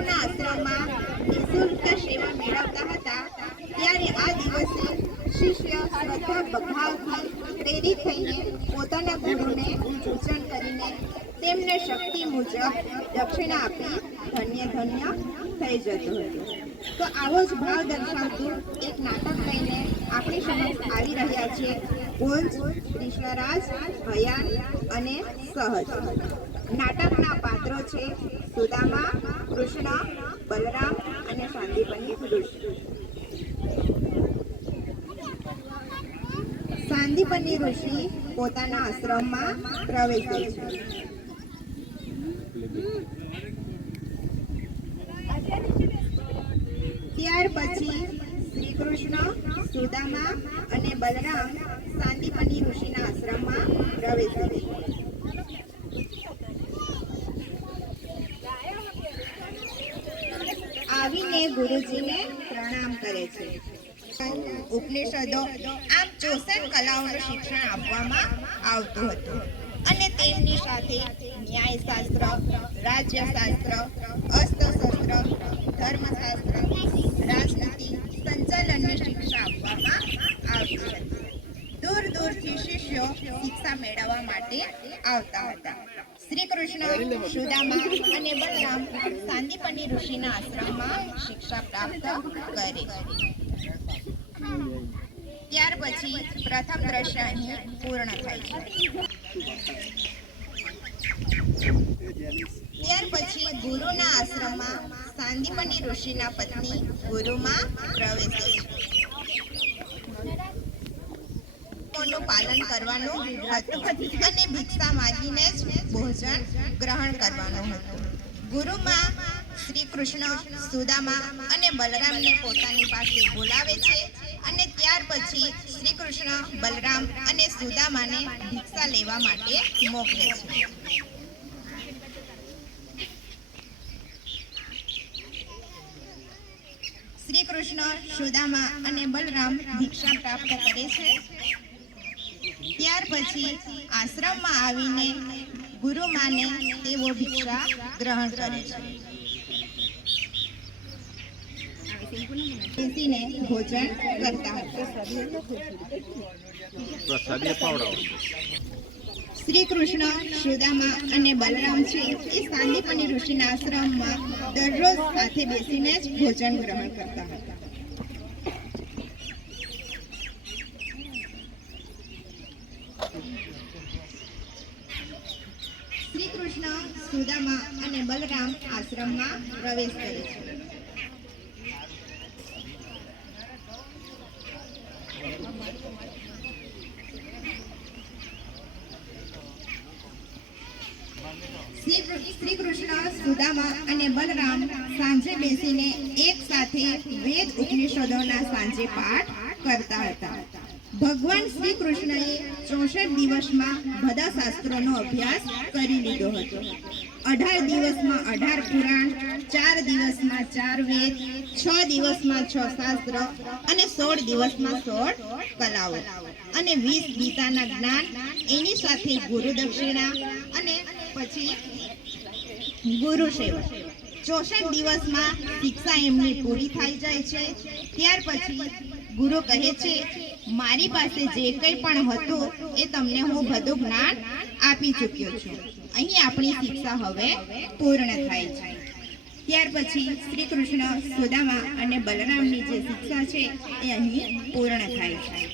ગુરુના આશ્રમમાં નિઃશુલ્ક સેવા મેળવતા હતા ત્યારે આ દિવસે શિષ્ય શ્રદ્ધા ભાવથી પ્રેરિત થઈને પોતાના ગુરુને પૂજન કરીને તેમને શક્તિ મુજબ દક્ષિણા આપી ધન્ય ધન્ય થઈ જતો હતો। તો આવો જ ભાવ દર્શાવતું એક નાટક લઈને આપણી સમક્ષ આવી રહ્યા છે કુંજ, કૃષ્ણરાજ, ભયાન અને સહજ। નાટકના પાત્રો છે સુદામા, કૃષ્ણ, બલરામ અને સાંદીપની ઋષિ। સાંદીપની ઋષિ પોતાના આશ્રમમાં પ્રવેશે છે। ત્યાર પછી શ્રી કૃષ્ણ, સુદામા અને બલરામ સાંદીપની ઋષિના આશ્રમમાં પ્રવેશે છે। આવીને ગુરુજીને પ્રણામ કરે છે। ઉપનિષદો આમ 64 કલાઓનું શિક્ષણ આપવામાં આવતું હતું અને તેમની સાથે ન્યાયશાસ્ત્ર, રાજ્યશાસ્ત્ર, અસ્ત્રશસ્ત્ર, ધર્મશાસ્ત્ર, રાજનીતિ, સંચાલનની શિક્ષા આપવામાં આવતી હતી। દૂર દૂરથી શિષ્યો શિક્ષા મેળવવા માટે આવતા હતા। શ્રી કૃષ્ણ, સુદામા અને બલરામ સાંદીપની ઋષિના આશ્રમમાં શિક્ષા પ્રાપ્ત કરે છે। ત્યાર પછી પ્રથમ દ્રશ્ય અહીં પૂર્ણ થાય છે। ત્યાર પછી ગુરુના આશ્રમમાં સાંદીપની ઋષિના પત્ની ગુરુમાં પ્રવેશે છે। નું પાલન કરવાનું હતું અને ભિક્ષા માંગીને જ ભોજન ગ્રહણ કરવાનું હતું। ગુરુમાં શ્રી કૃષ્ણ, સુદામા અને બલરામને પોતાની પાસે બોલાવે છે અને ત્યાર પછી શ્રી કૃષ્ણ, બલરામ અને સુદામાને ભિક્ષા લેવા માટે મોકલે છે। શ્રી કૃષ્ણ, સુદામા અને બલરામ ભિક્ષા પ્રાપ્ત કરે છે। ત્યાર પછી આશ્રમમાં આવીને ગુરુમાને તેઓ ભિક્ષા ગ્રહણ કરે છે। બેસીને ભોજન કરતા હતા। શ્રી કૃષ્ણ, સુદામા અને બલરામ છે એ સાંદીપની ઋષિના આશ્રમમાં દરરોજ સાથે બેસીને જ ભોજન ગ્રહણ કરતા હતા। શ્રી કૃષ્ણ, સુદામા અને બલરામ આશ્રમમાં પ્રવેશ કરે છે। શ્રી કૃષ્ણ, સુદામા અને બલરામ સાંજે બેસીને એક સાથે વેદ ઉપનિષદોના સાંજે પાઠ કરતા હતા। ભગવાન શ્રી કૃષ્ણએ 64 દિવસમાં બધા શાસ્ત્રોનો અભ્યાસ કરી લીધો હતો। 18 દિવસમાં 18 પુરાણ, 4 દિવસમાં 4 વેદ, 6 દિવસમાં 6 શાસ્ત્ર અને 16 દિવસમાં 16 કલાઓ અને 20 ગીતાના જ્ઞાન, એની સાથે ગુરુ દક્ષિણા અને પછી ગુરુ સેવા। 64 દિવસમાં શિક્ષા એમની પૂરી થઈ જાય છે। ત્યાર પછી ગુરુ કહે છે, મારી પાસે જે કંઈ પણ હતું એ તમને હું બધું જ્ઞાન આપી ચૂક્યો છું। અહીં આપણી શિક્ષા હવે પૂર્ણ થાય છે। ત્યાર પછી શ્રી કૃષ્ણ, સુદામા અને બલરામની જે શિક્ષા છે એ અહીં પૂર્ણ થાય છે।